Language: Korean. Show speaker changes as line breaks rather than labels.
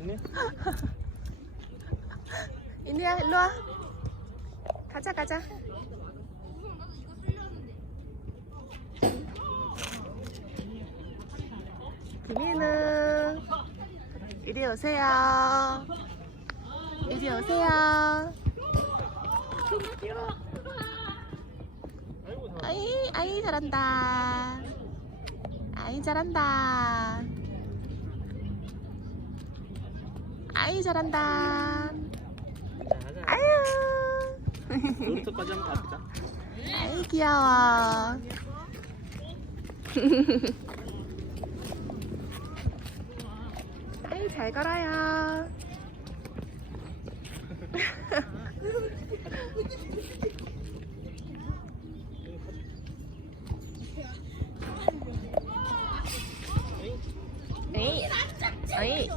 있니?
인디야 일로 와. 가자 가자. 김인우 이리 오세요. 이리 오세요.
아이
아이 잘한다. 아이 잘한다. 아이 잘한다. 아유.
놀이터까지 한번 가보자
아이 귀여워. 아이 잘 걸어요. 에이, 에이,